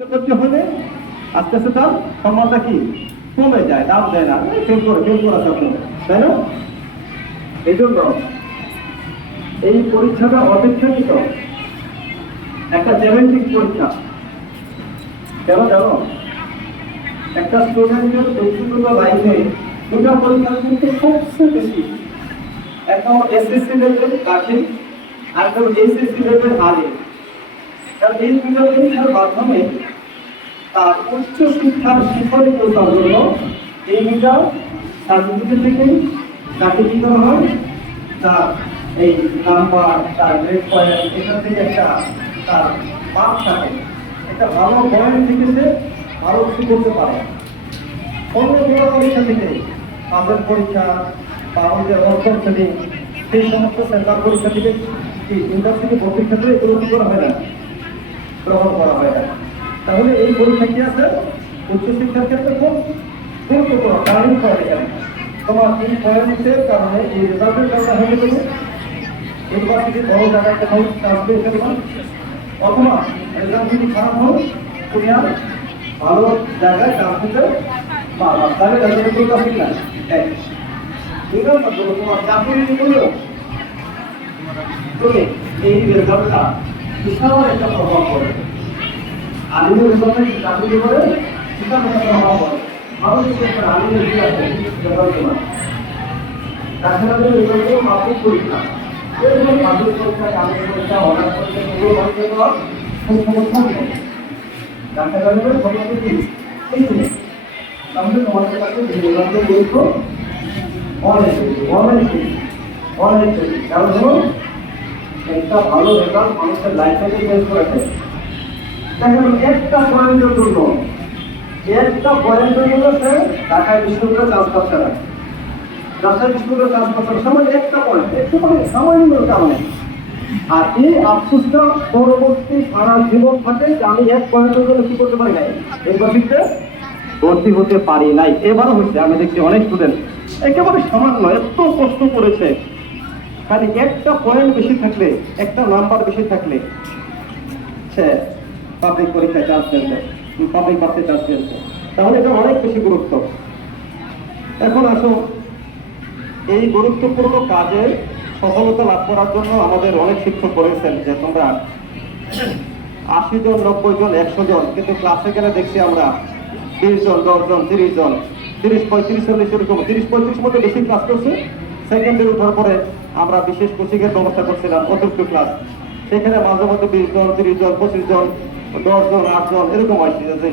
করতে হলে আস্তে আস্তে তার সম্মানটা কি কমে যায়, দাম দেয় না, ফেল করা স্বপ্ন, তাই না? এই জন্য এই পরীক্ষাটা অপেক্ষাকৃত একটা চ্যালেঞ্জিং পরীক্ষা। কেন জানো? একটা স্টুডেন্টের ব্যক্তিগত লাইফে দুটা পরীক্ষা কিন্তু সবচেয়ে বেশি, একটা এসএসসি লেভেল দাখিল আর একটা এইচএসসি লেভেল আগে। কারণ এই দুটো পরীক্ষার মাধ্যমে তার উচ্চ শিক্ষার শিখরে পৌঁছার জন্য এই দুটা সার্টিফিকেট থেকে তাকে কি করা হয়, তার এই নাম্বার, তার গ্রেড পয়েন্ট, এখান থেকে একটা তার মার্ক থাকে, একটা ভালো পয়েন্ট থেকে সে ভালো কিছু করতে পারে। অন্য কোনো পরীক্ষা থেকে পাশের পরীক্ষা বা আমাদের অষ্টম শ্রেণী সেই সমস্ত সেন্টার পরীক্ষা থেকে কি ইউনিভার্সিটি ভর্তির ক্ষেত্রে এগুলো কি করা হয় না, গ্রহণ করা হয় না। তাহলে এই পরীক্ষা কি আছে উচ্চশিক্ষার ক্ষেত্রে খুব গুরুত্বপূর্ণ টার্নিং পয়েন্ট। এখানে তোমার এই পয়েন্টের কারণে, এই রেজাল্টের কারণে হয়তো তুমি ইউনিভার্সিটির বড় জায়গায় কোথাও চান্স পেয়ে ফেলবা, অথবা রেজাল্ট যদি খারাপ হোক তুমি আর ভালো জায়গায় চান্স পেতে পারবা। তাহলে তাদের করতে হবে না দুই নম্বর তোমার চাকরি করলেও তুমি এই রেজাল্টটা বিশাল একটা প্রভাব পড়ে। আলিমের রেজাল্টে চাকরি করে বিশাল একটা প্রভাব পড়ে। ভালো কিছু একটা আলিমের কি আছে রেজাল্ট না, তাছাড়া রেজাল্টেও মাধ্যমিক পরীক্ষা, এরকম মাধ্যমিক পরীক্ষা, আলিমের পরীক্ষা, অনার্স পরীক্ষা এগুলো হয়তো দেওয়ার খুব সমস্যা নেই। ডাক্তার সবাইকে কি এইখানে তাহলে তোমাদের কাছে রেজাল্টের গুরুত্ব অনেক অনেক বেশি। কারণ ধরুন একটা ভালো রেজাল্ট মানুষের লাইফটাকে চেঞ্জ করে দেয়। দেখেন একটা পয়েন্টের জন্য সে ঢাকা বিশ্ববিদ্যালয়ে চান্স পাচ্ছে না, রাজশাহী বিশ্ববিদ্যালয়ে চান্স পাচ্ছে না, সামান্য একটা পয়েন্ট, একটু মানে সামান্য কারণে। আর এই আফসোসটা পরবর্তী সারা জীবন থাকে যে আমি এক পয়েন্টের জন্য কি করতে পারি নাই, ইউনিভার্সিটিতে ভর্তি হতে পারি নাই। এবারও হচ্ছে, আমি দেখছি অনেক স্টুডেন্ট একেবারে সামান্য এত কষ্ট করেছে, খালি একটা পয়েন্ট বেশি থাকলে, একটা নাম্বার বেশি থাকলে সে পাবলিক পরীক্ষায় চান্স পেয়েছে, পাবলিক পাশে চান্স পেয়েছে। তাহলে এটা অনেক বেশি গুরুত্ব। এখন আসো, এই গুরুত্বপূর্ণ কাজে সফলতা লাভ করার জন্য আমাদের অনেক শিক্ষক বলেছেন যে তোমরা 80 জন, 90 জন, 100 জন, কিন্তু ক্লাসে গেলে দেখছি আমরা 20 জন, 10 জন, 30 জন, 30, 35, 40 এরকম 30-35 মধ্যে বেশি ক্লাস করছে। সেকেন্ডের উঠার পরে আমরা বিশেষ কোচিং এর ব্যবস্থা করছিলাম, অতিরিক্ত ক্লাস, সেখানে মাঝে মধ্যে 20 জন, 30 জন, 25 জন, 10 জন, 8 জন এরকম আসছে।